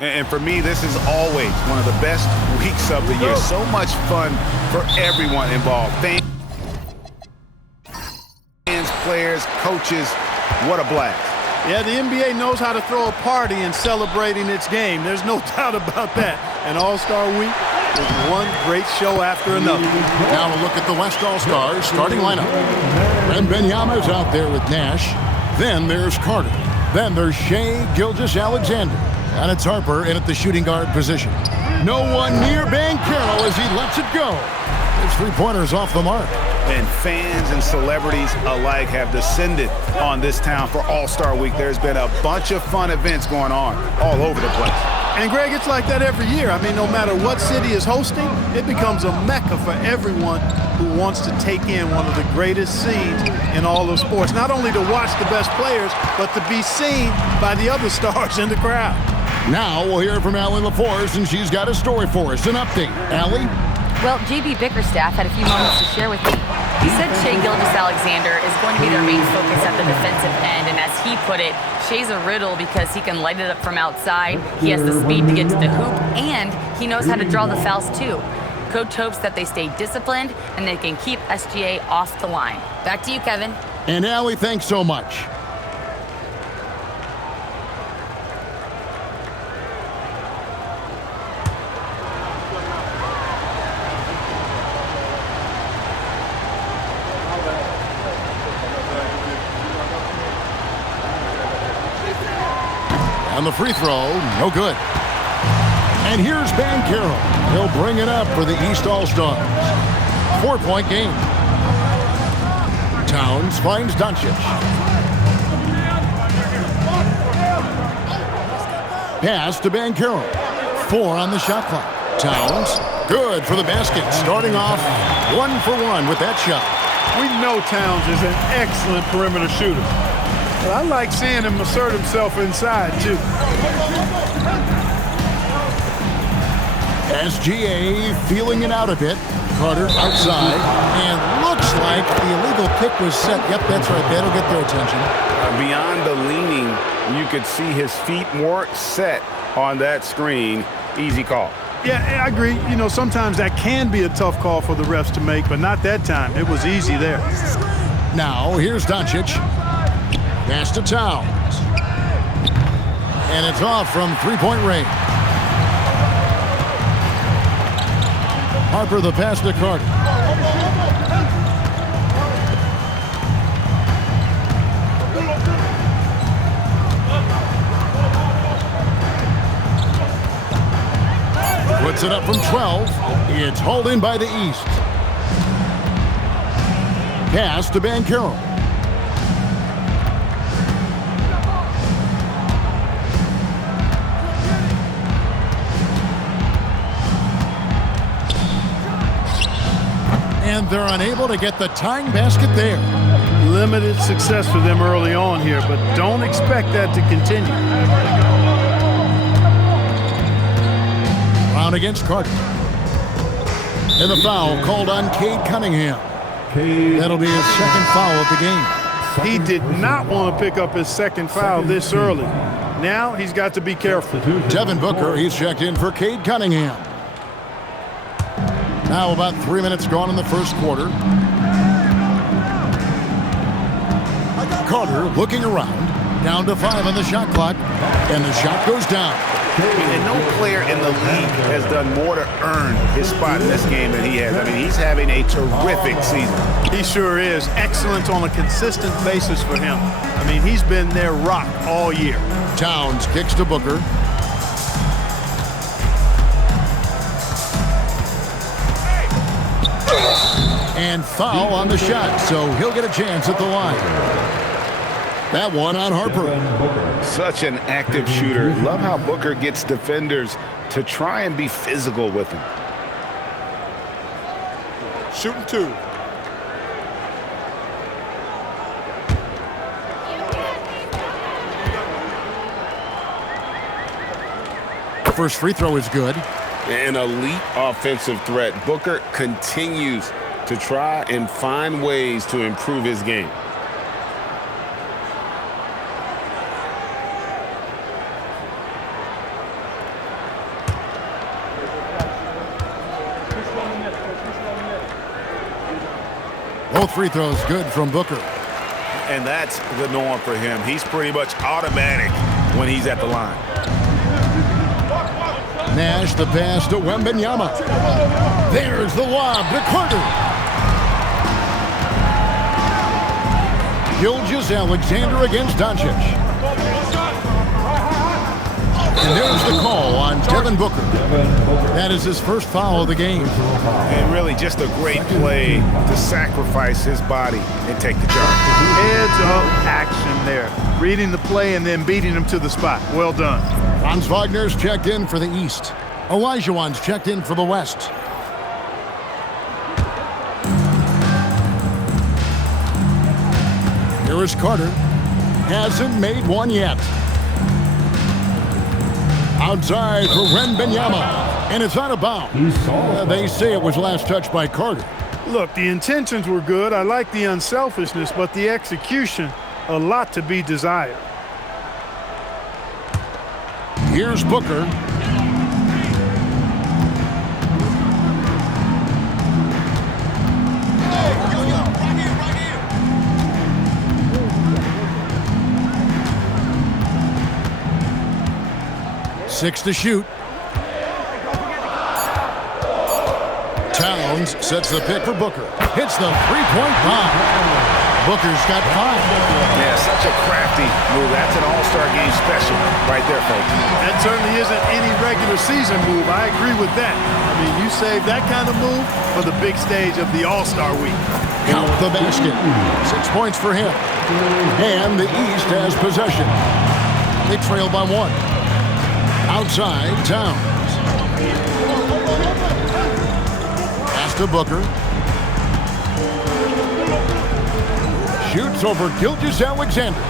And for me, this is always one of the best weeks of the year. So much fun for everyone involved. Fans, players, coaches, what a blast. Yeah, the NBA knows how to throw a party in celebrating its game. There's no doubt about that. And All-Star Week is one great show after another. Now a look at the West All-Stars starting lineup. And Benyama's out there with Nash. Then there's Carter. Then there's Shea Gilgeous-Alexander. And it's Harper in at the shooting guard position. No one near Banchero as he lets it go. His three-pointers off the mark. And fans and celebrities alike have descended on this town for All-Star Week. There's been a bunch of fun events going on all over the place. And, Greg, it's like that every year. I mean, no matter what city is hosting, it becomes a mecca for everyone who wants to take in one of the greatest scenes in all of sports. Not only to watch the best players, but to be seen by the other stars in the crowd. Now we'll hear from Allie LaForce, and she's got a story for us. An update. Allie? Well, JB Bickerstaff had a few moments to share with me. He said Shea Gilgeous-Alexander is going to be their main focus at the defensive end, and as he put it, Shea's a riddle because he can light it up from outside, he has the speed to get to the hoop, and he knows how to draw the fouls too. Coach hopes that they stay disciplined and they can keep SGA off the line. Back to you, Kevin. And Allie, thanks so much. On the free throw, no good. And here's Banchero. He'll bring it up for the East All-Stars. 4-point game. Towns finds Doncic. Pass to Banchero. 4 on the shot clock. Towns, good for the basket. Starting off 1 for 1 with that shot. We know Towns is an excellent perimeter shooter. But I like seeing him assert himself inside, too. SGA feeling it out a bit. Carter outside. And looks like the illegal kick was set. Yep, that's right. That'll get their attention. Beyond the leaning, you could see his feet more set on that screen. Easy call. Yeah, I agree. You know, sometimes that can be a tough call for the refs to make, but not that time. It was easy there. Now, here's Doncic. Pass to Towns. And it's off from three-point range. Harper the pass to Carter. Puts it up from 12. It's hauled in by the East. Pass to Banchero. And they're unable to get the tying basket there. Limited success for them early on here, but don't expect that to continue. Brown against Carter. And the foul called on Cade Cunningham. That'll be his second foul of the game. He did not want to pick up his second foul this early. Now he's got to be careful. Devin Booker, he's checked in for Cade Cunningham. Now about 3 minutes gone in the first quarter. Carter looking around. Down to 5 on the shot clock. And the shot goes down. And no player in the league has done more to earn his spot in this game than he has. I mean, he's having a terrific season. He sure is. Excellent on a consistent basis for him. I mean, he's been their rock all year. Towns kicks to Booker. And foul on the shot, so he'll get a chance at the line. That one on Harper. Such an active shooter. Love how Booker gets defenders to try and be physical with him. Shooting 2. First free throw is good. An elite offensive threat. Booker continues to try and find ways to improve his game. Both free throws good from Booker. And that's the norm for him. He's pretty much automatic when he's at the line. Nash the pass to Wembanyama. There's the lob to Carter. Gilgeous-Alexander against Doncic. And there's the call on Devin Booker. That is his first foul of the game. And really just a great play to sacrifice his body and take the charge. Heads-up action there. Reading the play and then beating him to the spot. Well done. Franz Wagner's checked in for the East. Olajuwon's checked in for the West. Here is Carter. Hasn't made one yet. Outside for Wembanyama. And it's out of bounds. They say it was last touched by Carter. Look, the intentions were good. I like the unselfishness, but the execution, a lot to be desired. Here's Booker. Six to shoot. Towns sets the pick for Booker. Hits the three-point bomb. Booker's got 5. Yeah, such a crafty move. That's an all-star game special right there, folks. That certainly isn't any regular season move. I agree with that. I mean, you save that kind of move for the big stage of the All-Star week. Count the basket. 6 points for him. And the East has possession. They trail by 1. Outside, Towns. Pass to Booker. Shoots over Gilgeous-Alexander.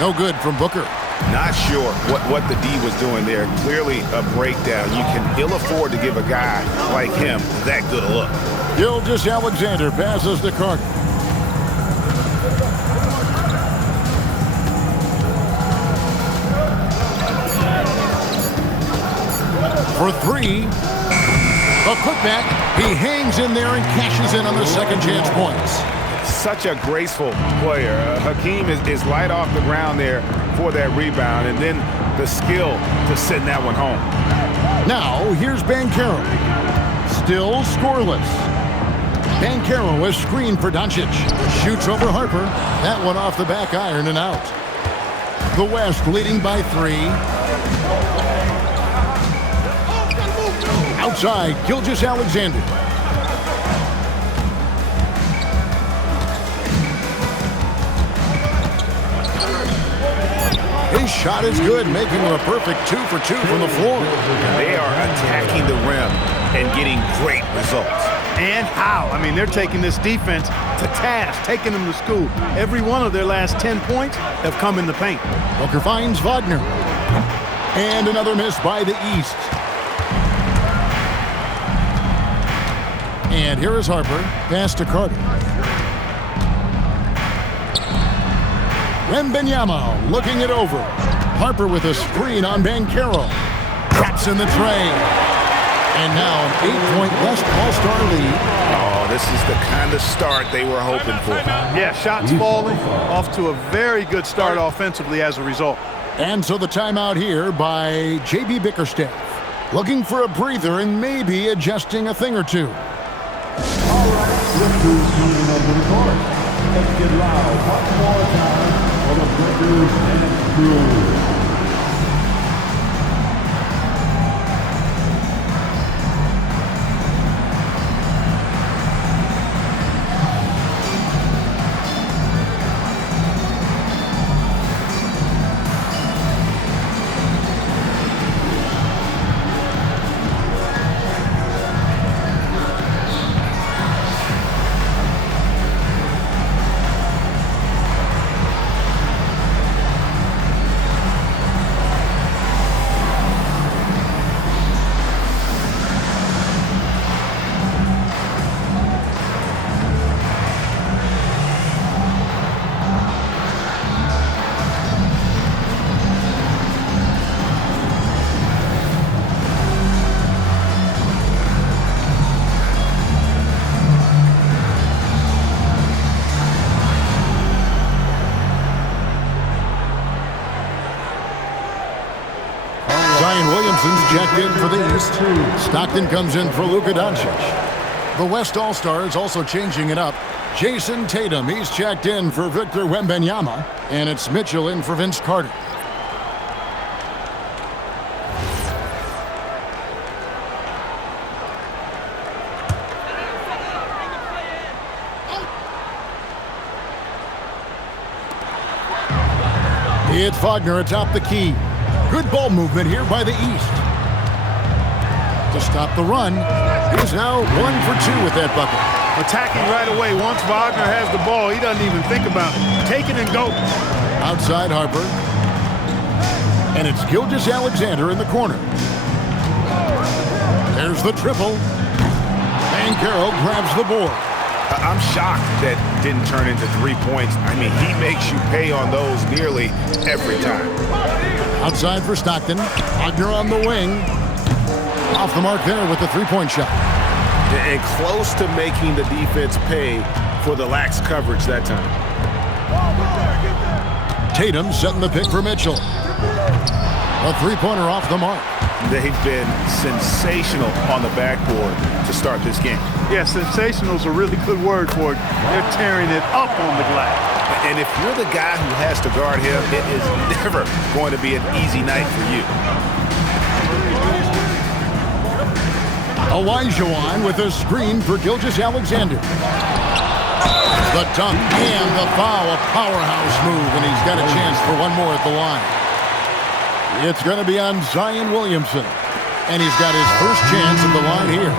No good from Booker. Not sure what the D was doing there. Clearly a breakdown. You can ill afford to give a guy like him that good a look. Gilgeous-Alexander passes to Carter. For 3. A putback. He hangs in there and cashes in on the second chance points. Such a graceful player. Hakeem is light off the ground there for that rebound, and then the skill to send that one home. Now, here's Banchero. Still scoreless. Banchero is screened for Doncic. Shoots over Harper. That one off the back iron and out. The West leading by 3. Outside, Gilgeous-Alexander. His shot is good, making him a perfect 2 for 2 from the floor. They are attacking the rim and getting great results. And how? I mean, they're taking this defense to task, taking them to school. Every one of their last 10 points have come in the paint. Booker finds Wagner. And another miss by the East. And here is Harper. Pass to Carter. Wembanyama looking it over. Harper with a screen on Banchero. Traps in the tray. And now an 8-point West All-Star lead. Oh, this is the kind of start they were hoping for. Yeah, shots falling. Off to a very good start offensively as a result. And so the timeout here by J.B. Bickerstaff. Looking for a breather and maybe adjusting a thing or two. All right, look who's coming over the court. Let's get loud one more time for the Breakers and Crew. Williamson's checked in for the East. Stockton comes in for Luka Doncic. The West All-Stars also changing it up. Jason Tatum, he's checked in for Victor Wembanyama. And it's Mitchell in for Vince Carter. It's Wagner atop the key. Good ball movement here by the East. To stop the run, he's now 1 for 2 with that bucket. Attacking right away. Once Wagner has the ball, he doesn't even think about it. Take it and go. Outside Harper. And it's Gilgeous-Alexander in the corner. There's the triple. Banchero grabs the board. I'm shocked that didn't turn into 3 points. I mean, he makes you pay on those nearly every time. Outside for Stockton. Wagner on the wing. Off the mark there with the three-point shot. And close to making the defense pay for the lax coverage that time. Tatum setting the pick for Mitchell. A three-pointer off the mark. They've been sensational on the backboard to start this game. Yeah, sensational is a really good word for it. They're tearing it up on the glass. And if you're the guy who has to guard him, it is never going to be an easy night for you. Olajuwon with a screen for Gilgeous-Alexander. The dunk and the foul, a powerhouse move, and he's got a chance for one more at the line. It's going to be on Zion Williamson, and he's got his first chance at the line here.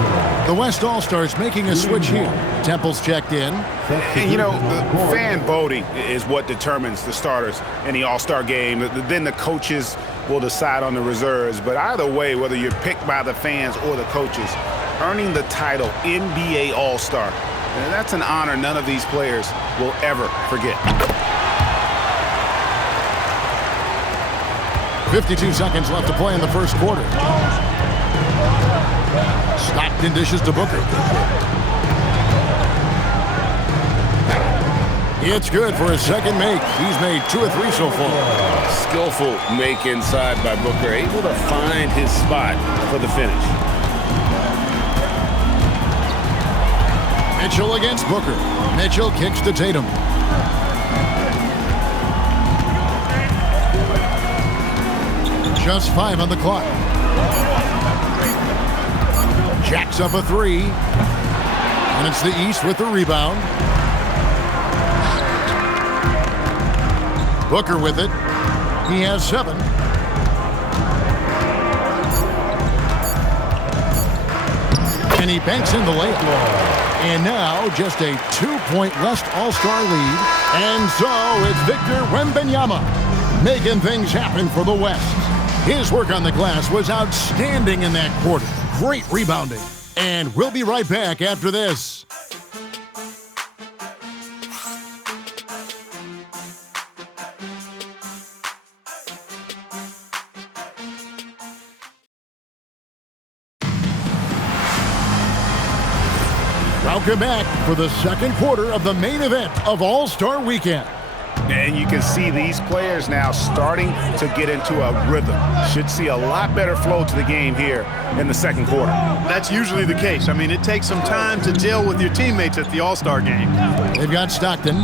The West All-Stars making a switch here. Temple's checked in. And, you know, the fan voting is what determines the starters in the All-Star game. Then the coaches will decide on the reserves. But either way, whether you're picked by the fans or the coaches, earning the title NBA All-Star, that's an honor none of these players will ever forget. 52 seconds left to play in the first quarter. Stockton dishes to Booker. It's good for his second make. He's made 2 of 3 so far. Skillful make inside by Booker, able to find his spot for the finish. Mitchell against Booker. Mitchell kicks to Tatum. Just 5 on the clock. Jacks up a 3. And it's the East with the rebound. Booker with it. He has 7. And he banks in the layup. And now just a 2-point West All-Star lead. And so it's Victor Wembanyama making things happen for the West. His work on the glass was outstanding in that quarter. Great rebounding. And we'll be right back after this. Welcome back for the second quarter of the main event of All-Star Weekend. And you can see these players now starting to get into a rhythm. Should see a lot better flow to the game here in the second quarter. That's usually the case. I mean, it takes some time to gel with your teammates at the All-Star game. They've got Stockton.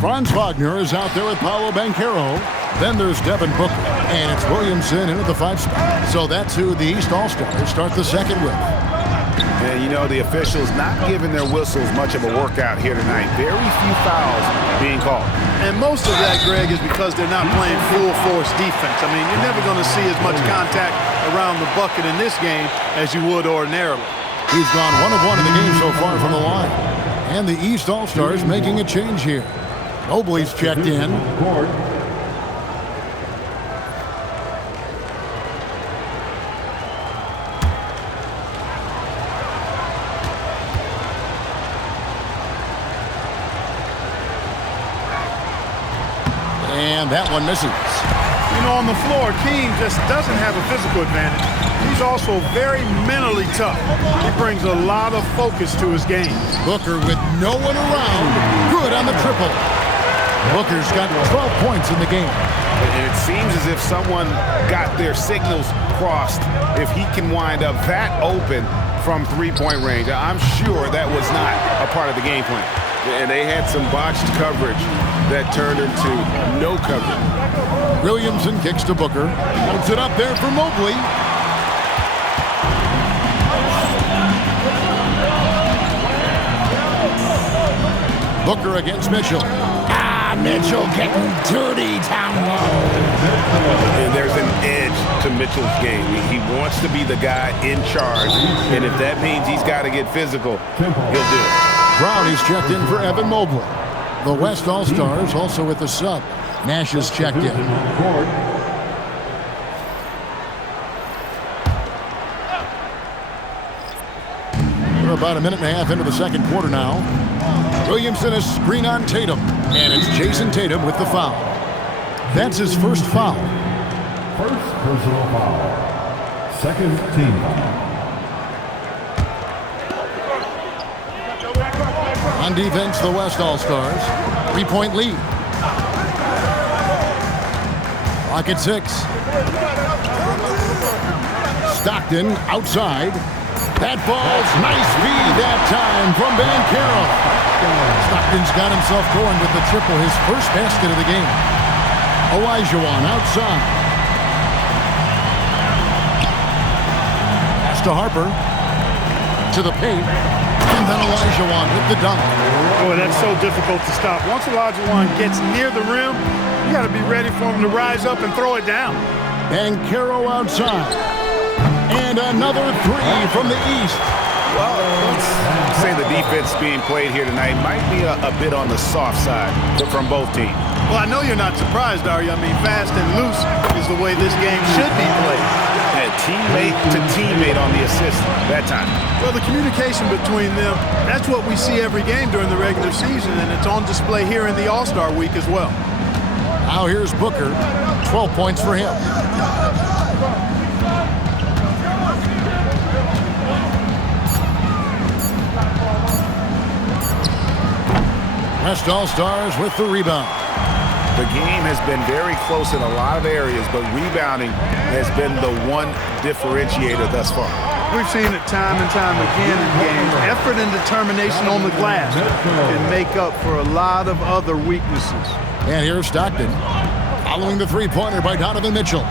Franz Wagner is out there with Paolo Banchero. Then there's Devin Booker. And it's Williamson in at the 5 spot. So that's who the East All-Stars start the second with. And, you know, the officials not giving their whistles much of a workout here tonight. Very few fouls being called. And most of that, Greg, is because they're not playing full-force defense. I mean, you're never going to see as much contact around the bucket in this game as you would ordinarily. He's gone 1 of 1 in the game so far from the line. And the East All-Stars making a change here. Mobley's checked in. And that one misses. You know, on the floor, Keane just doesn't have a physical advantage. He's also very mentally tough. He brings a lot of focus to his game. Booker with no one around. Good on the triple. Booker's got 12 points in the game. And it seems as if someone got their signals crossed. If he can wind up that open from three-point range, I'm sure that was not a part of the game plan. And they had some botched coverage that turned into no coverage. Williamson kicks to Booker. Holds it up there for Mobley. Booker against Mitchell. Mitchell getting dirty down low. And there's an edge to Mitchell's game. He wants to be the guy in charge. And if that means he's got to get physical, he'll do it. Brown is checked in for Evan Mobley. The West All-Stars also with the sub. Nash is checked in. We're about a minute and a half into the second quarter now. Williamson is screen on Tatum. And it's Jason Tatum with the foul. That's his first foul. First personal foul. Second team foul. On defense, the West All-Stars. 3-point lead. Clock at 6. Stockton outside. That falls. Nice feed that time from Banchero. Stockton's got himself going with the triple, his first basket of the game. Olajuwon outside. Pass to Harper. To the paint. And then Olajuwon with the dunk. Boy, that's so difficult to stop. Once Olajuwon gets near the rim, you got to be ready for him to rise up and throw it down. Banchero outside. And another three from the east. Well, let's say the defense being played here tonight might be a bit on the soft side from both teams. Well, I know you're not surprised, are you? I mean, fast and loose is the way this game should be played. And teammate to teammate on the assist that time. Well, the communication between them, that's what we see every game during the regular season, and it's on display here in the All-Star week as well. Now here's Booker. 12 points for him. West All-Stars with the rebound. The game has been very close in a lot of areas, but rebounding has been the one differentiator thus far. We've seen it time and time again in games. Effort and determination on the glass can make up for a lot of other weaknesses. And here's Stockton. Following the three-pointer by Donovan Mitchell.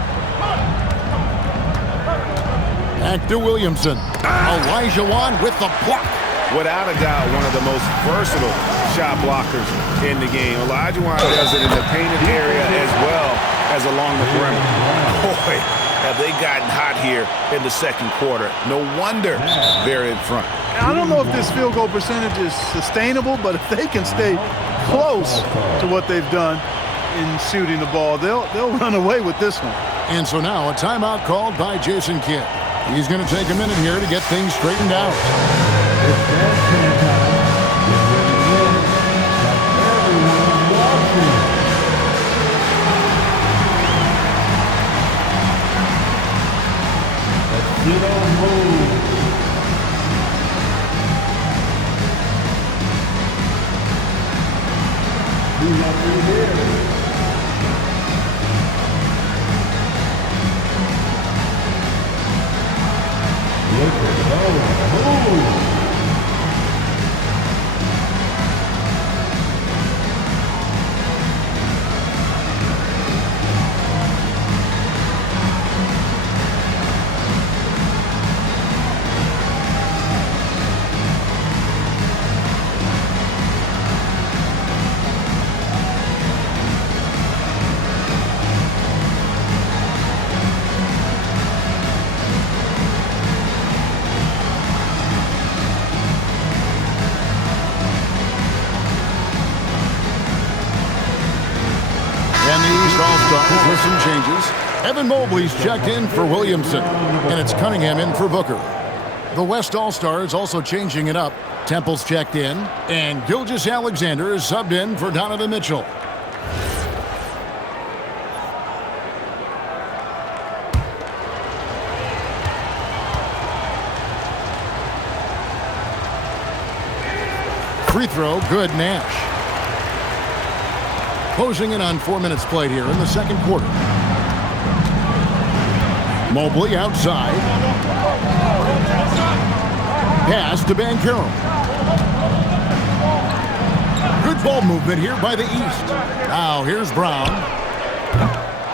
Back to Williamson. Olajuwon with the block. Without a doubt, one of the most versatile shot blockers in the game. Olajuwon does it in the painted area as well as along the perimeter. Boy, have they gotten hot here in the second quarter. No wonder they're in front. I don't know if this field goal percentage is sustainable, but if they can stay close to what they've done in shooting the ball, they'll run away with this one. And so now a timeout called by Jason Kidd. He's going to take a minute here to get things straightened out. And the East All-Stars with some changes. Evan Mobley's checked in for Williamson. And it's Cunningham in for Booker. The West All-Stars also changing it up. Temple's checked in. And Gilgeous-Alexander is subbed in for Donovan Mitchell. Free throw, good. Nash. Closing in on 4 minutes played here in the second quarter. Mobley outside. Pass to Banchero. Good ball movement here by the East. Now here's Brown.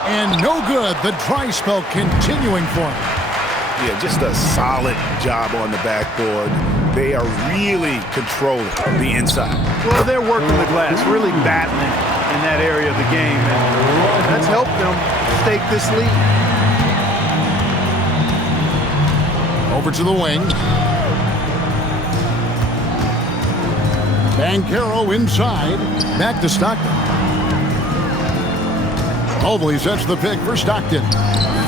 And no good. The dry spell continuing for him. Yeah, just a solid job on the backboard. They are really controlling the inside. Well, they're working the glass, really battling in that area of the game, and that's helped them stake this lead. Over to the wing. Banchero inside. Back to Stockton. Mobley sets the pick for Stockton.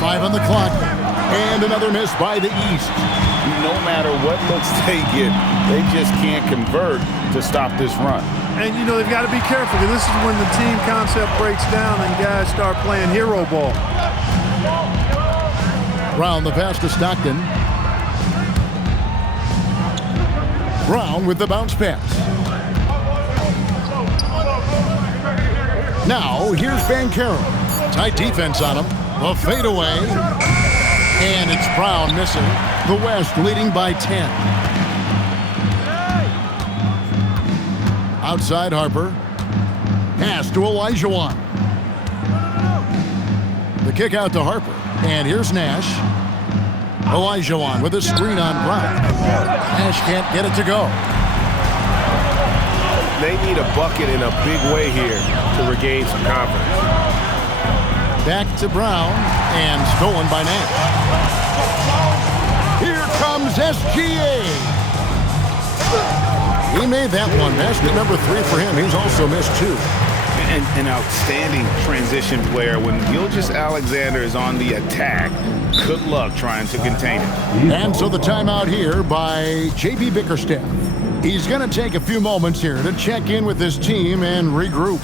5 on the clock. And another miss by the East. No matter what looks they get, they just can't convert to stop this run. And, you know, they've got to be careful, because this is when the team concept breaks down and guys start playing hero ball. Brown the pass to Stockton. Brown with the bounce pass. Now, here's Banchero. Tight defense on him. The fadeaway. And it's Brown missing. The West leading by 10. Outside Harper. Pass to Olajuwon. The kick out to Harper. And here's Nash. Olajuwon with a screen on Brown. Nash can't get it to go. They need a bucket in a big way here to regain some confidence. Back to Brown, and stolen by Nash. Here comes SGA. He made that one. Basket number 3 for him. He's also missed 2. An outstanding transition player. When Gilgeous-Alexander is on the attack, good luck trying to contain it. And so the timeout here by J.B. Bickerstaff. He's going to take a few moments here to check in with his team and regroup.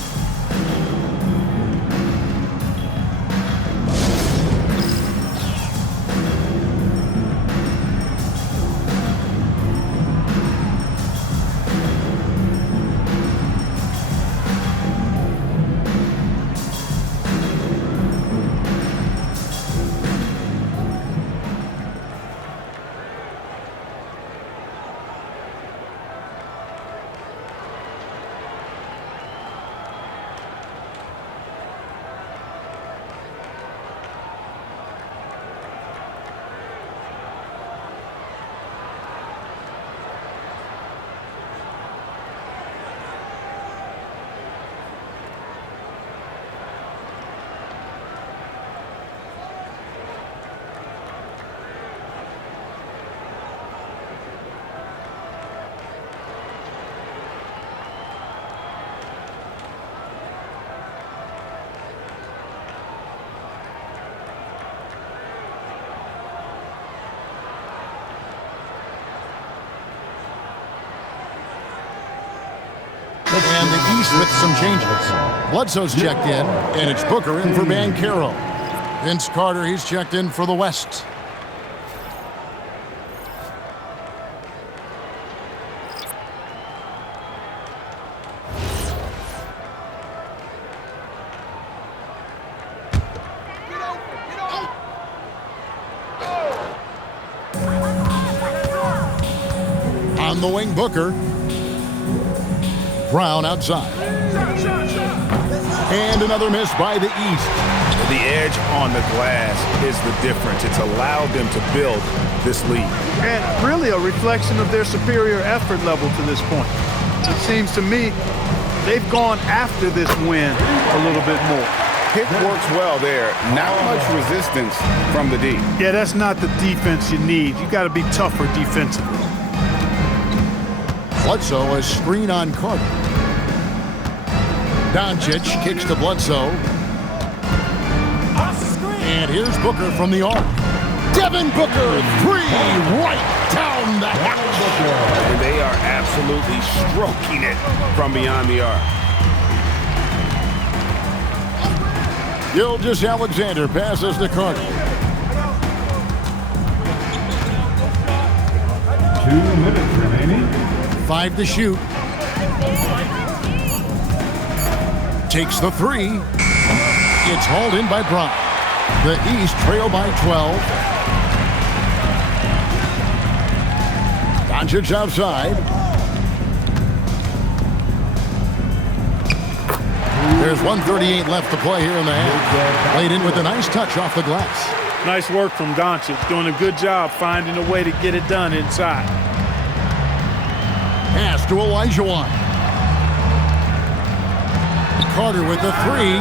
And the East with some changes. Bledsoe's checked in, and it's Booker in for Banchero. Vince Carter, he's checked in for the West. On the wing, Booker. Brown outside. And another miss by the East. The edge on the glass is the difference. It's allowed them to build this lead. And really a reflection of their superior effort level to this point. It seems to me they've gone after this win a little bit more. Pick works well there. Not much resistance from the D. Yeah, that's not the defense you need. You got to be tougher defensively. Bledsoe, a screen on Carter. Doncic kicks to Bledsoe. And here's Booker from the arc. Devin Booker, 3 right down the hatch. And they are absolutely stroking it from beyond the arc. Gilgeous-Alexander passes to Carter. 2 minutes remaining. 5 to shoot. takes the three. It's hauled in by Brown. The East trail by 12. Doncic outside. There's 1:38 left to play here in the half. Played in with a nice touch off the glass. Nice work from Doncic, doing a good job finding a way to get it done inside. Pass to Olajuwon. Carter with the three.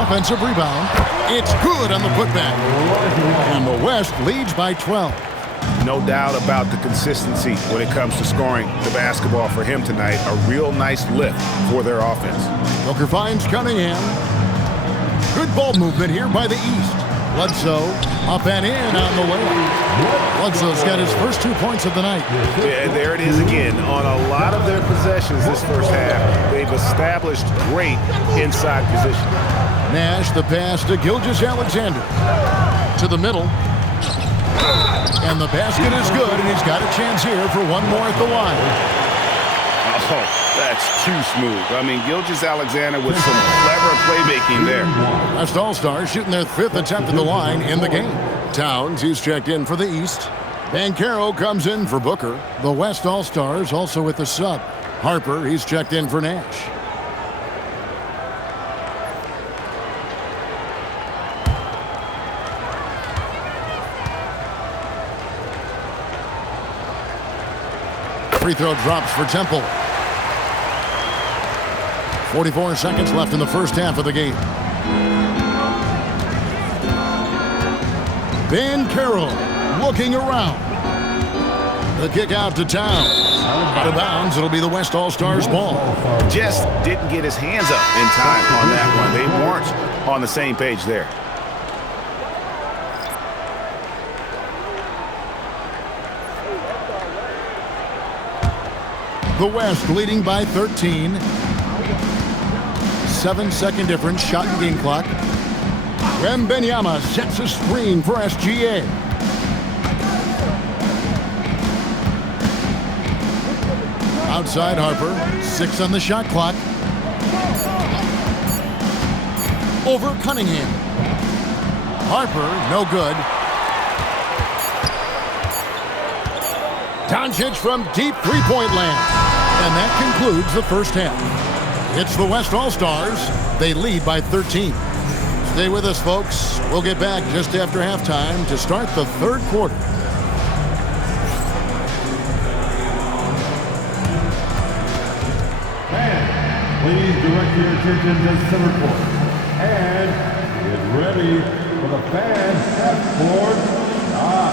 Offensive rebound. It's good on the putback. And the West leads by 12. No doubt about the consistency when it comes to scoring the basketball for him tonight. A real nice lift for their offense. Booker finds Cunningham. Good ball movement here by the East. Bledsoe up and in on the way. Bledsoe's got his first 2 points of the night. Yeah, there it is again. On a lot of their possessions this first half, they've established great inside position. Nash, the pass to Gilgeous-Alexander. To the middle. And the basket is good, and he's got a chance here for one more at the line. Oh, that's too smooth. I mean, Gilgeous-Alexander with some clever playmaking there. West All-Stars shooting their 5th attempt at the line in the game. Towns, he's checked in for the East. Banchero comes in for Booker. The West All-Stars also with the sub. Harper, he's checked in for Nash. Free throw drops for Temple. 44 seconds left in the first half of the game. Banchero looking around. The kick out to Towns. Out of bounds, it'll be the West All-Stars ball. Just didn't get his hands up in time on that one. They weren't on the same page there. The West leading by 13. 7-second difference, shot and game clock. Wembanyama sets a screen for SGA. Outside Harper, 6 on the shot clock. Over Cunningham. Harper, no good. Doncic from deep three-point land. And that concludes the first half. It's the West All-Stars. They lead by 13. Stay with us, folks. We'll get back just after halftime to start the third quarter. And please direct your attention to center court. And get ready for the fans half-court.com.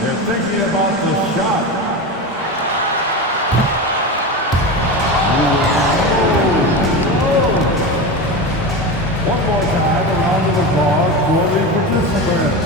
They're thinking about the shot. One more time, a round of applause for the participants.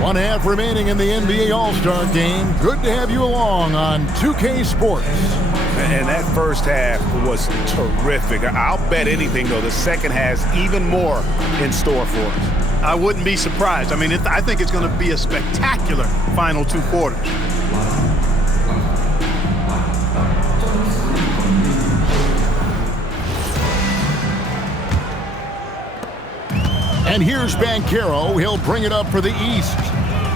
One half remaining in the NBA All-Star Game. Good to have you along on 2K Sports. And that first half was terrific. I'll bet anything, though, the second has even more in store for us. I wouldn't be surprised. I mean, I think it's going to be a spectacular final 2 quarters. And here's Banchero. He'll bring it up for the East.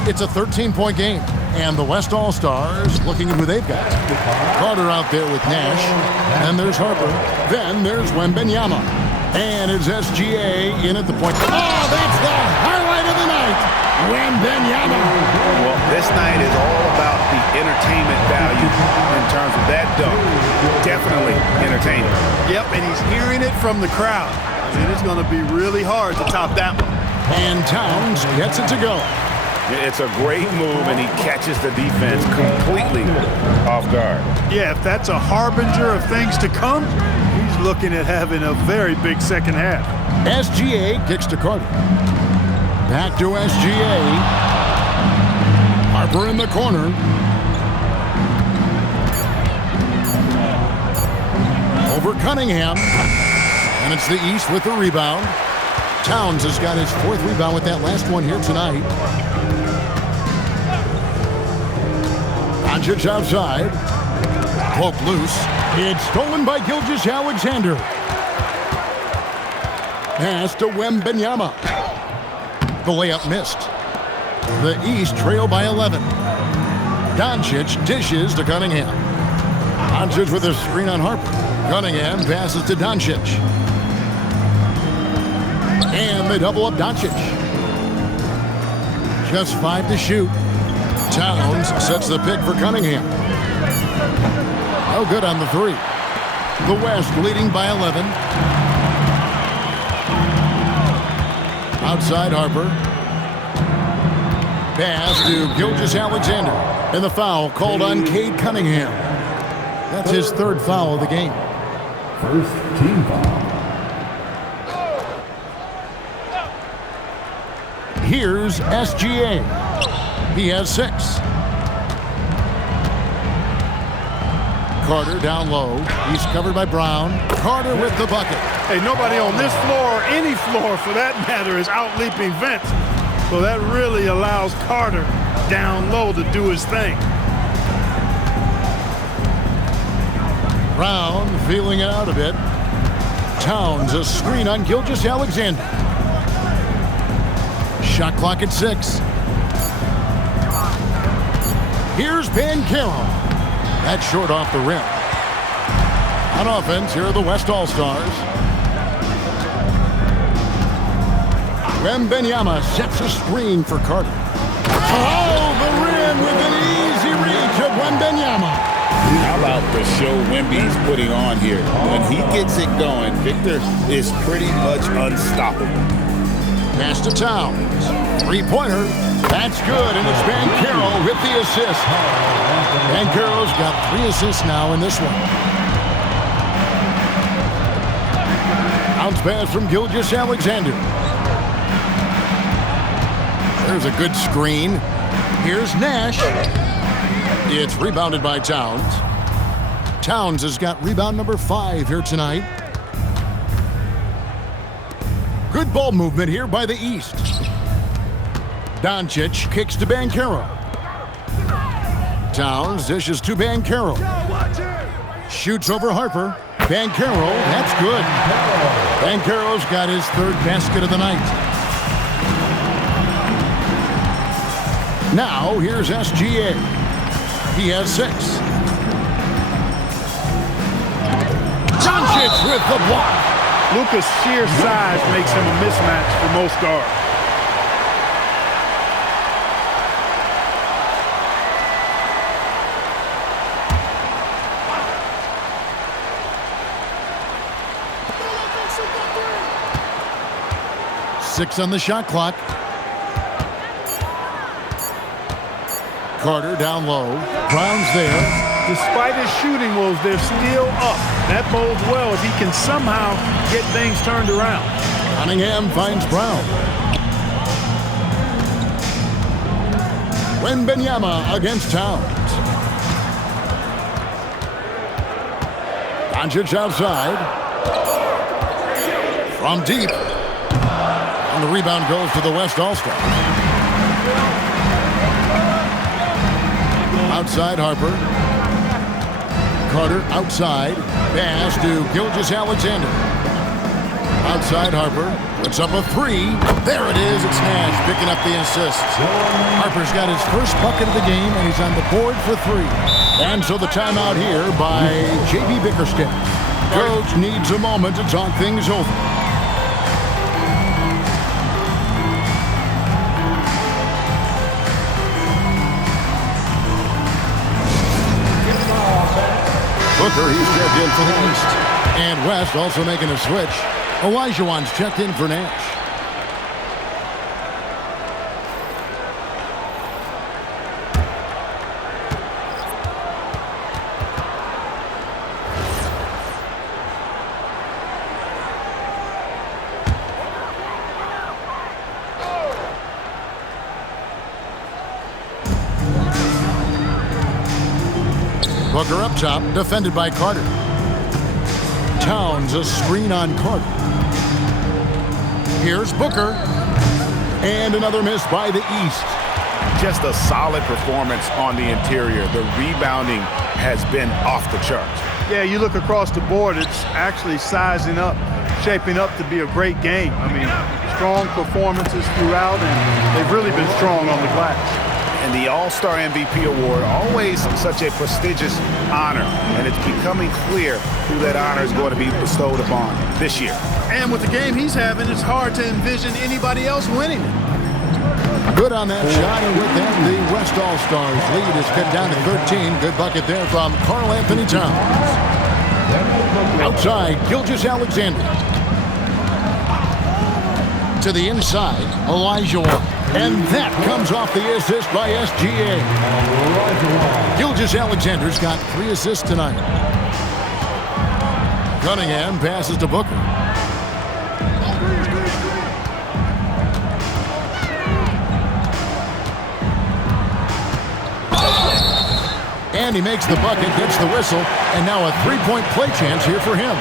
It's a 13-point game. And the West All-Stars looking at who they've got. Carter out there with Nash. Then there's Harper. Then there's Wembanyama. And it's SGA in at the point. Oh, that's the highlight of the night. Wembanyama. Well, this night is all about the entertainment value in terms of that dunk. Definitely entertaining. Yep, and he's hearing it from the crowd. I mean, it's going to be really hard to top that one. And Towns gets it to go. It's a great move, and he catches the defense completely off guard. Yeah, if that's a harbinger of things to come, he's looking at having a very big second half. SGA kicks to Carter. Back to SGA. Harper in the corner. Over Cunningham. And it's the East with the rebound. Towns has got his 4th rebound with that last one here tonight. Doncic outside. Poke loose. It's stolen by Gilgeous-Alexander. Pass to Wembanyama. The layup missed. The East trail by 11. Doncic dishes to Cunningham. Doncic with a screen on Harper. Cunningham passes to Doncic. And they double up Doncic. Just 5 to shoot. Towns sets the pick for Cunningham. No good on the 3. The West leading by 11. Outside Harper. Pass to Gilgeous-Alexander. And the foul called on Cade Cunningham. That's his 3rd foul of the game. First team foul. Here's SGA. He has 6. Carter down low. He's covered by Brown. Carter with the bucket. Hey, nobody on this floor, or any floor for that matter, is out-leaping Vince. So that really allows Carter down low to do his thing. Brown feeling it out a bit. Towns a screen on Gilgeous-Alexander. Shot clock at 6. Here's Banchero. That's short off the rim. On offense, here are the West All-Stars. Wembanyama sets a screen for Carter. Oh, the rim with an easy reach of Wembanyama. How about the show Wemby's putting on here? When he gets it going, Victor is pretty much unstoppable. Pass to Towns. 3-pointer. That's good, and it's Banchero with the assist. Banchero's got 3 assists now in this one. Bounce pass from Gilgeous-Alexander. There's a good screen. Here's Nash. It's rebounded by Towns. Towns has got rebound number 5 here tonight. Good ball movement here by the East. Doncic kicks to Banchero. Towns dishes to Banchero. Shoots over Harper. Banchero, that's good. Banchero's got his 3rd basket of the night. Now, here's SGA. He has 6. Doncic with the block. Luka's sheer size makes him a mismatch for most guards. Six on the shot clock. Carter down low. Brown's there. Despite his shooting woes, they're still up. That bodes well if he can somehow get things turned around. Cunningham finds Brown. Wembanyama against Towns. Doncic outside. From deep. And the rebound goes to the West All-Star. Outside Harper. Carter outside. Pass to Gilgeous-Alexander. Outside Harper. Puts up a 3. There it is. It's Nash picking up the assist. Harper's got his first bucket of the game, and he's on the board for 3. And so the timeout here by J.B. Bickerstaff. Coach needs a moment to talk things over. Booker, he's checked in for the East. And West also making a switch. Olajuwon's checked in for Nash. Booker up top, defended by Carter. Towns a screen on Carter. Here's Booker. And another miss by the East. Just a solid performance on the interior. The rebounding has been off the charts. Yeah, you look across the board, it's actually sizing up, shaping up to be a great game. I mean, strong performances throughout, and they've really been strong on the glass. And the All-Star MVP award, always such a prestigious honor, and it's becoming clear who that honor is going to be bestowed upon this year. And with the game he's having, it's hard to envision anybody else winning it. Good on that shot, and with that, the West All-Stars lead is cut down to 13. Good bucket there from Karl Anthony Towns. Outside, Gilgeous-Alexander. To the inside, Olajuwon. And that comes off the assist by SGA. Gilgeous-Alexander's got 3 assists tonight. Cunningham passes to Booker. And he makes the bucket, gets the whistle, and now a three-point play chance here for him.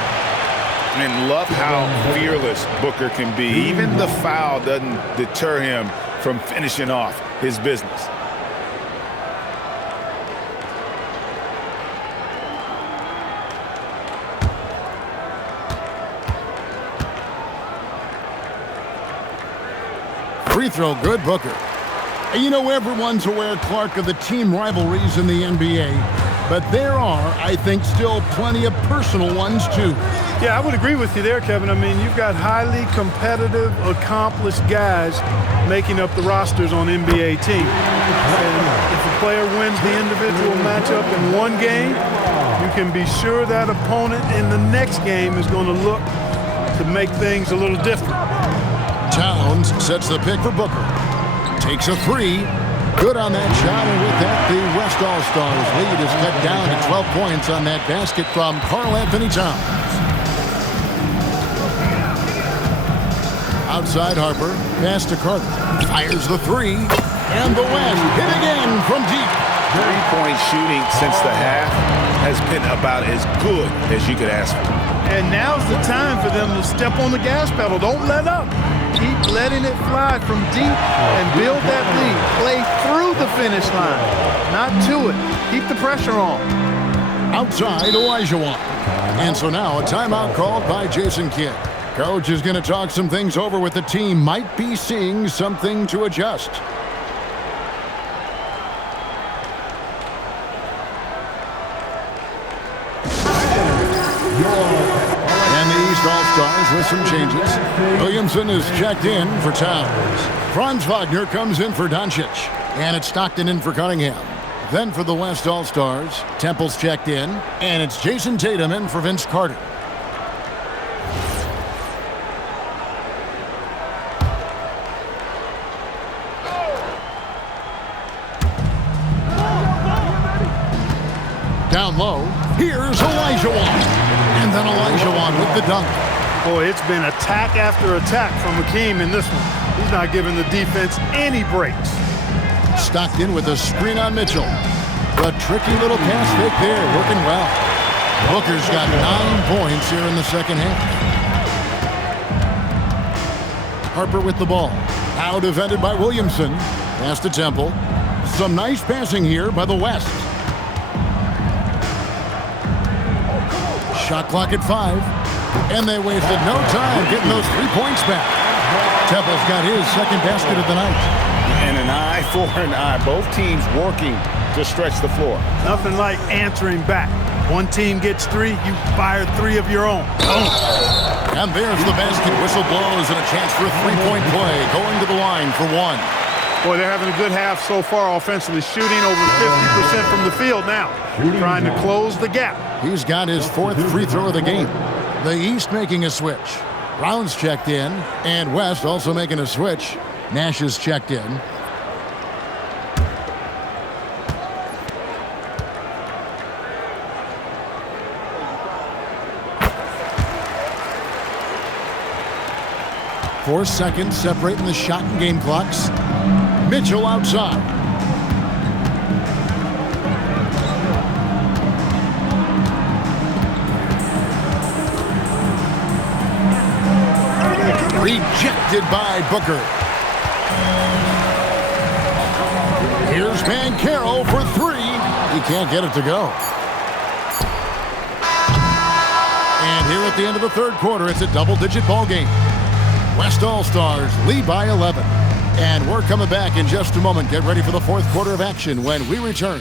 And love how fearless Booker can be. Even the foul doesn't deter him from finishing off his business. Free throw good, Booker. You know, everyone's aware, Clark, of the team rivalries in the NBA, but there are, I think, still plenty of personal ones, too. Yeah, I would agree with you there, Kevin. I mean, you've got highly competitive, accomplished guys making up the rosters on NBA teams. And if a player wins the individual matchup in one game, you can be sure that opponent in the next game is going to look to make things a little different. Towns sets the pick for Booker. Takes a three. Good on that shot, and with that, the West All-Stars lead is cut down to 12 points on that basket from Karl Anthony Towns. Outside Harper, pass to Carter. Fires the three, and the West hit again from deep. Three-point shooting since the half has been about as good as you could ask for. And now's the time for them to step on the gas pedal. Don't let up. Keep letting it fly from deep and build that lead. Play through the finish line, not to it. Keep the pressure on. Outside, Olajuwon. And so now a timeout called by Jason Kidd. Coach is going to talk some things over with the team. Might be seeing something to adjust. And the East All-Stars with some changes. Williamson is checked in for Towns. Franz Wagner comes in for Doncic. And it's Stockton in for Cunningham. Then for the West All-Stars, Temple's checked in. And it's Jason Tatum in for Vince Carter. Down low, here's Olajuwon. And then Olajuwon with the dunk. Boy, it's been attack after attack from Hakeem in this one. He's not giving the defense any breaks. Stockton with a screen on Mitchell. A tricky little pass fake there, working well. Booker's got 9 points here in the second half. Harper with the ball. Now defended by Williamson. Pass to Temple. Some nice passing here by the West. Shot clock at 5. And they wasted no time getting those 3 points back. Temple's got his second basket of the night. And an eye for an eye. Both teams working to stretch the floor. Nothing like answering back. One team gets 3, you fire 3 of your own. Boom. And there's the basket. Whistle blows and a chance for a 3-point play. Going to the line for 1. Boy, they're having a good half so far offensively, shooting over 50% from the field now, trying to close the gap. He's got his 4th free throw of the game. The East making a switch. Brown's checked in, and West also making a switch. Nash is checked in. Four seconds separating the shot and game clocks. Mitchell outside. Rejected by Booker. Here's Banchero for 3. He can't get it to go. And here at the end of the 3rd quarter, it's a double-digit ball game. West All-Stars lead by 11. And we're coming back in just a moment. Get ready for the 4th quarter of action when we return.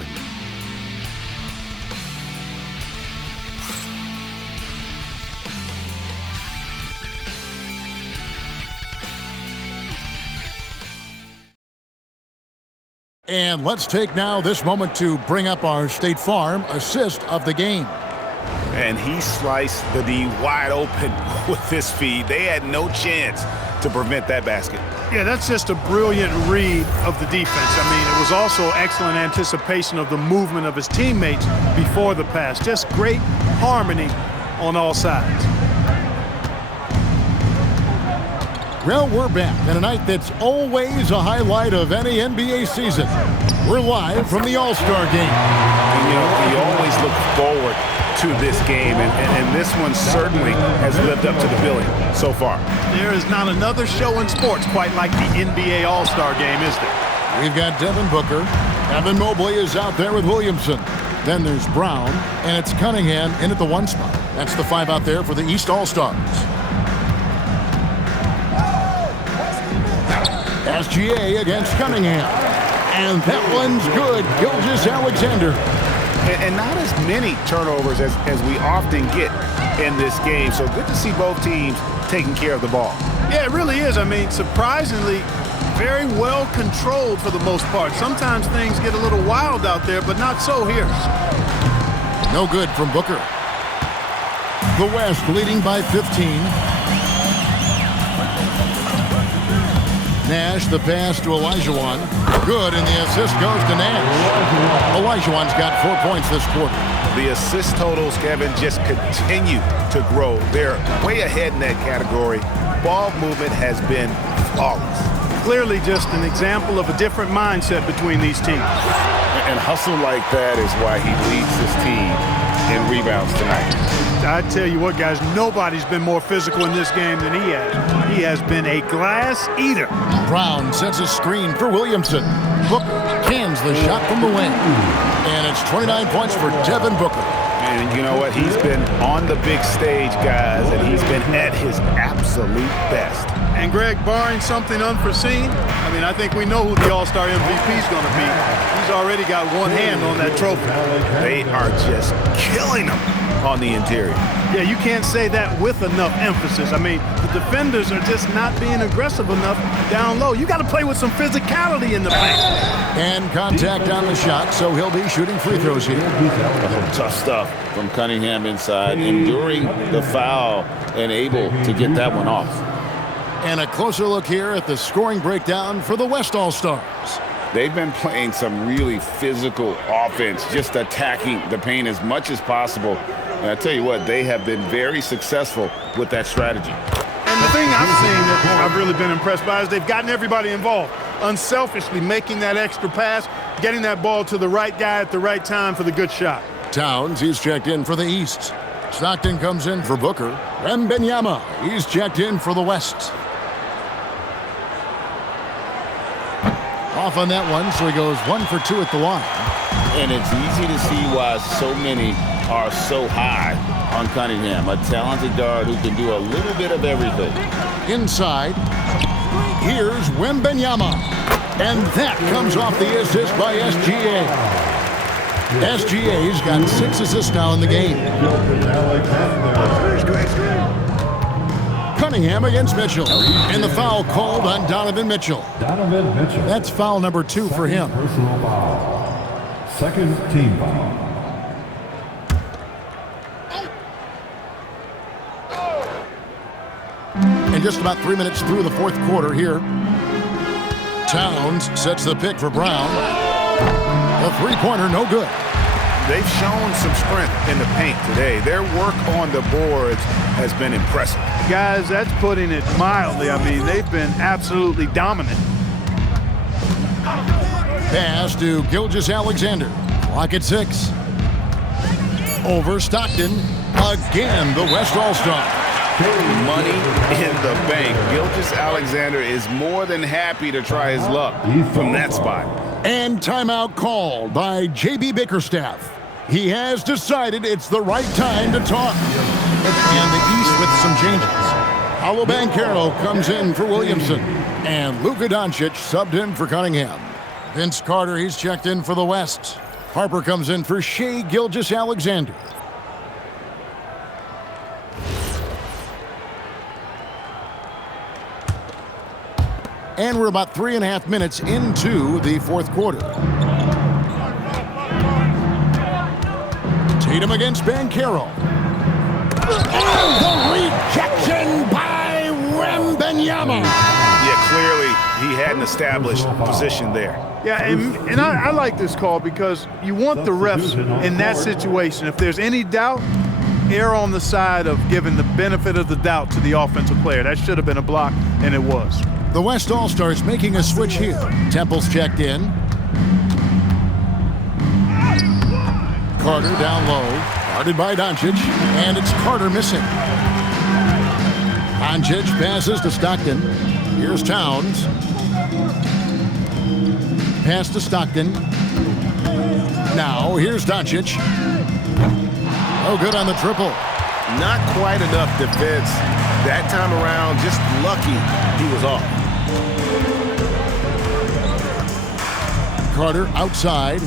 And let's take now this moment to bring up our State Farm assist of the game. And he sliced the D wide open with his feed. They had no chance to prevent that basket. Yeah, that's just a brilliant read of the defense. I mean, it was also excellent anticipation of the movement of his teammates before the pass. Just great harmony on all sides. Well, we're back on a night that's always a highlight of any NBA season. We're live from the All-Star game. And, you know, you always look forward to this game, and this one certainly has lived up to the billing so far. There is not another show in sports quite like the NBA All-Star game, is there? We've got Devin Booker. Evan Mobley is out there with Williamson. Then there's Brown, and it's Cunningham in at the 1 spot. That's the 5 out there for the East All-Stars. SGA against Cunningham. And that one's good. Gilgeous-Alexander. And not as many turnovers as we often get in this game. So good to see both teams taking care of the ball. Yeah, it really is. I mean, surprisingly, very well controlled for the most part. Sometimes things get a little wild out there, but not so here. No good from Booker. The West leading by 15. Nash, the pass to Olajuwon. Good, and the assist goes to Nash. Olajuwon's got 4 points this quarter. The assist totals, Kevin, just continue to grow. They're way ahead in that category. Ball movement has been flawless. Clearly just an example of a different mindset between these teams. And hustle like that is why he leads his team in rebounds tonight. I tell you what, guys, nobody's been more physical in this game than he has. He has been a glass eater. Brown sets a screen for Williamson. Booker cans the shot from the wing. And it's 29 points for Devin Booker. And you know what? He's been on the big stage, guys, and he's been at his absolute best. And Greg, barring something unforeseen, I mean, I think we know who the All-Star MVP is going to be. He's already got one hand on that trophy. They are just killing him on the interior. Yeah, you can't say that with enough emphasis. I mean, the defenders are just not being aggressive enough down low. You got to play with some physicality in the paint. And contact on the shot, so he'll be shooting free throws here. Tough stuff from Cunningham inside, enduring the foul and able to get that one off. And a closer look here at the scoring breakdown for the West All-Stars. They've been playing some really physical offense, just attacking the paint as much as possible. And I tell you what, they have been very successful with that strategy. And the thing I've seen that I've really been impressed by is they've gotten everybody involved, unselfishly making that extra pass, getting that ball to the right guy at the right time for the good shot. Towns, he's checked in for the East. Stockton comes in for Booker. Wembanyama, he's checked in for the West. Off on that one, so he goes 1 for 2 at the line. And it's easy to see why so many are so high on Cunningham, a talented guard who can do a little bit of everything. Inside, here's Wembanyama. And that comes off the assist by SGA. SGA's got 6 assists now in the game. Cunningham against Mitchell. And the foul called on Donovan Mitchell. Donovan Mitchell. That's foul number 2 for him. Personal foul. Second team foul. And just about 3 minutes through the fourth quarter here. Towns sets the pick for Brown. A three-pointer, no good. They've shown some strength in the paint today. Their work on the boards has been impressive. Guys, that's putting it mildly. I mean, they've been absolutely dominant. Pass to Gilgeous-Alexander. Clock at 6. Over Stockton. Again, the West All-Star. Money in the bank. Gilgeous-Alexander is more than happy to try his luck from that spot. And timeout called by J.B. Bickerstaff. He has decided it's the right time to talk. And the East with some changes. Paolo Banchero comes in for Williamson. And Luka Doncic subbed in for Cunningham. Vince Carter, he's checked in for the West. Harper comes in for Shai Gilgeous-Alexander. And we're about 3.5 minutes into the fourth quarter. Tatum against Banchero. And the rejection by Wembanyama. Yeah, clearly he had an established position there. Yeah, and I like this call because you want the refs in that situation. If there's any doubt, err on the side of giving the benefit of the doubt to the offensive player. That should have been a block, and it was. The West All-Stars making a switch here. Temple's checked in. Carter down low. Guarded by Doncic. And it's Carter missing. Doncic passes to Stockton. Here's Towns. Pass to Stockton. Now here's Doncic. No good on the triple. Not quite enough defense. That time around, just lucky he was off. Carter outside.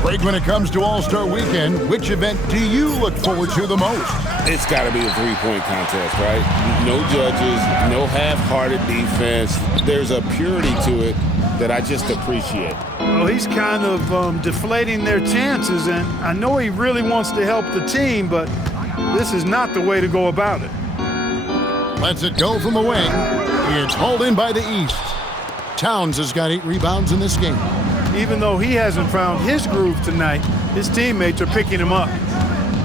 Greg, when it comes to All-Star Weekend, which event do you look forward to the most? It's got to be a three-point contest, right? No judges, no half-hearted defense. There's a purity to it that I just appreciate. Well, he's kind of deflating their chances, and I know he really wants to help the team, but this is not the way to go about it. Lets it go from the wing. It's hauled in by the East. Towns has got 8 rebounds in this game. Even though he hasn't found his groove tonight, his teammates are picking him up.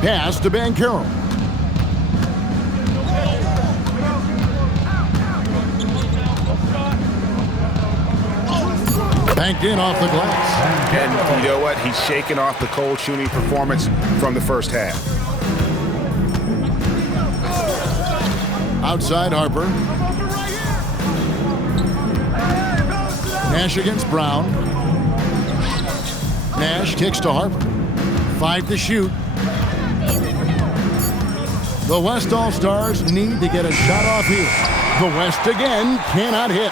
Pass to Banchero. Banked in off the glass. And you know what? He's shaking off the cold shooting performance from the first half. Outside Harper. Nash against Brown. Nash kicks to Harper. 5 to shoot. The West All-Stars need to get a shot off here. The West again cannot hit.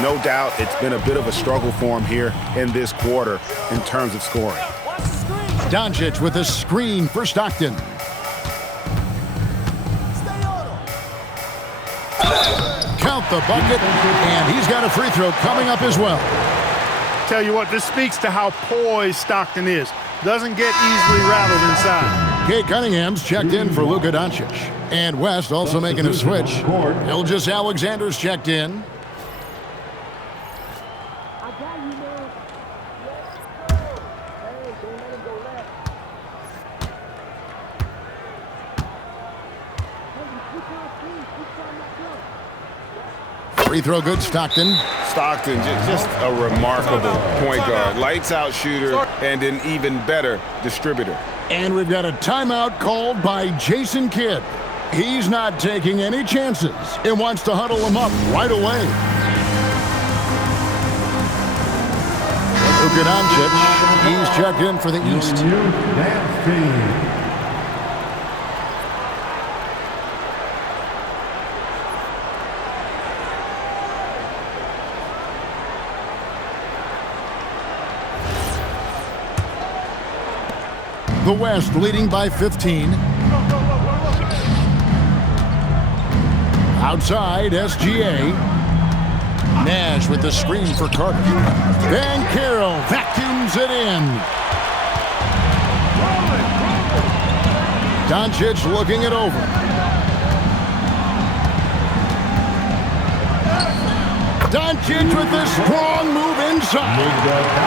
No doubt it's been a bit of a struggle for him here in this quarter in terms of scoring. Doncic with a screen for Stockton. Count the bucket, and he's got a free throw coming up as well. Tell you what, this speaks to how poised Stockton is. Doesn't get easily rattled inside. Kate Cunningham's checked in for Luka Doncic. And West also making a switch. Gilgeous-Alexander's checked in. Free throw good, Stockton. Stockton, just a remarkable point guard. Lights out shooter and an even better distributor. And we've got a timeout called by Jason Kidd. He's not taking any chances and wants to huddle him up right away. Luka Doncic, he's checked in for the East. Dance team. The West leading by 15. Outside, SGA. Nash with the screen for Carter. Van Carroll vacuums it in. Doncic looking it over. Doncic with the strong move inside.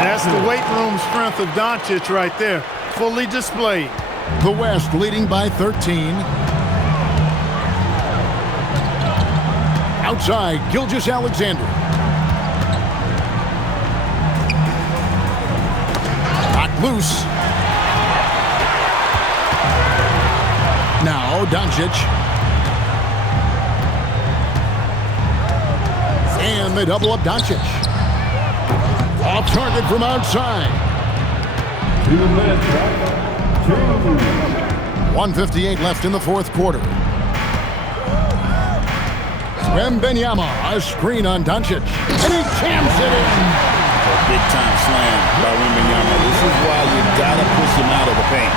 That's the weight room strength of Doncic right there. Fully displayed. The West leading by 13. Outside, Gilgeous-Alexander. Knocked loose. Now, Doncic. And they double up Doncic. Off target from outside. 2 minutes. 1:58 left in the fourth quarter. Wembanyama, a screen on Doncic. And he jams it in. A big-time slam by Wembanyama. This is why you got to push him out of the paint.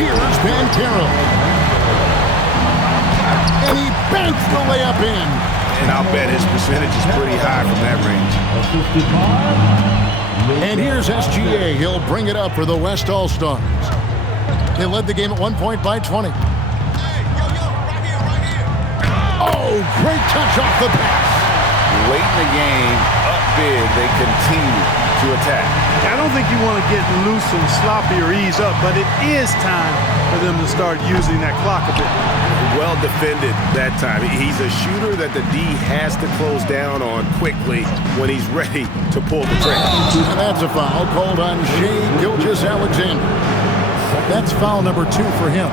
Here's Van Carroll. And he banks the layup in. And I'll bet his percentage is pretty high from that range. And here's SGA. He'll bring it up for the West All-Stars. They led the game at 1 point by 20. Oh, great touch off the pass. Late in the game, up big, they continue to attack. I don't think you want to get loose and sloppy or ease up, but it is time for them to start using that clock a bit. Well defended that time. He's a shooter that the D has to close down on quickly when he's ready to pull the trigger. And that's a foul called on Shai Gilgeous-Alexander. That's foul number 2 for him.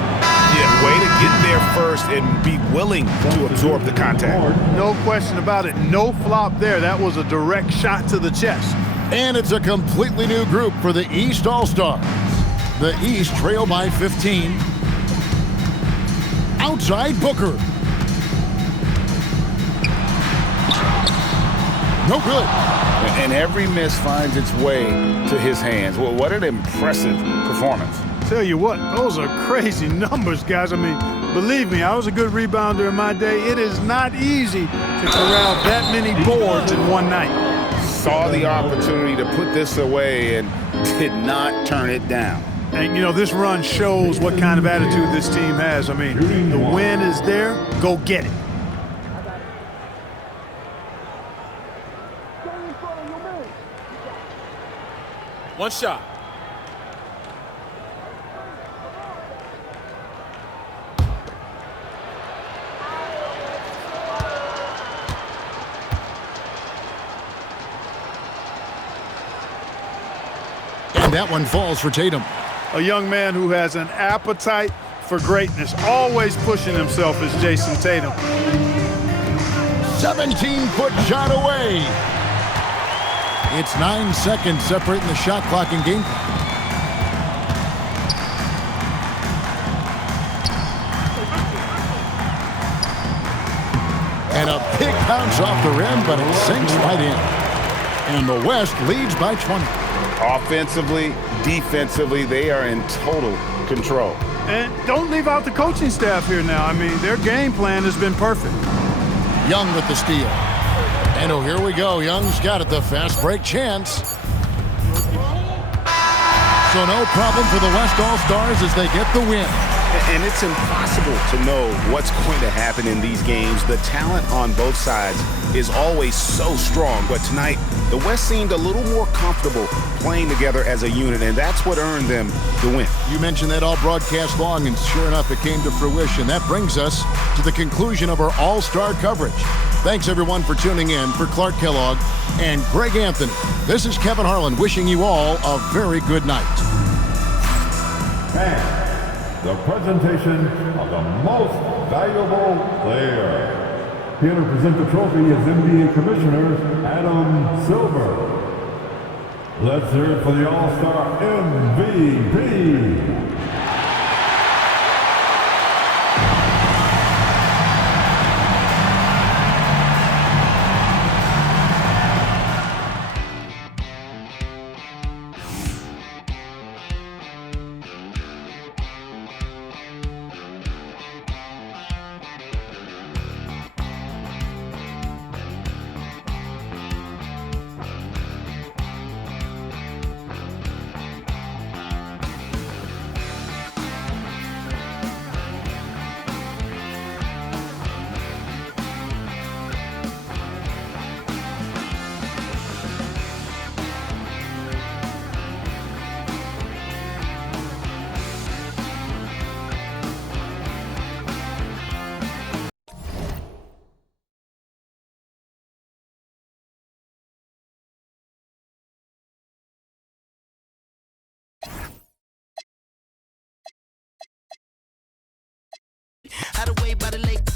Yeah, way to get there first and be willing to absorb the contact. No question about it. No flop there. That was a direct shot to the chest. And it's a completely new group for the East All-Stars. The East trail by 15. Outside, Booker. No good. And every miss finds its way to his hands. Well, what an impressive performance. Tell you what, those are crazy numbers, guys. I mean, believe me, I was a good rebounder in my day. It is not easy to corral that many boards in one night. Saw the opportunity to put this away and did not turn it down. And, you know, this run shows what kind of attitude this team has. I mean, the win is there. Go get it. One shot. And that one falls for Tatum. A young man who has an appetite for greatness, always pushing himself, is Jason Tatum. 17-foot shot away. It's 9 seconds separating the shot clock and game clock. And a big bounce off the rim, but it sinks right in. And the West leads by 20. Offensively, defensively, they are in total control. And don't leave out the coaching staff here now. I mean, their game plan has been perfect. Young with the steal. And oh, here we go. Young's got it, the fast break chance. So no problem for the West All-Stars as they get the win. And it's impossible to know what's going to happen in these games. The talent on both sides is always so strong. But tonight, the West seemed a little more comfortable playing together as a unit, and that's what earned them the win. You mentioned that all broadcast long, and sure enough, it came to fruition. That brings us to the conclusion of our All-Star coverage. Thanks, everyone, for tuning in. For Clark Kellogg and Greg Anthony, this is Kevin Harlan wishing you all a very good night. And the presentation of the most valuable player. Here to present the trophy is NBA Commissioner Adam Silver. Let's hear it for the All-Star MVP. Out of way by the lake.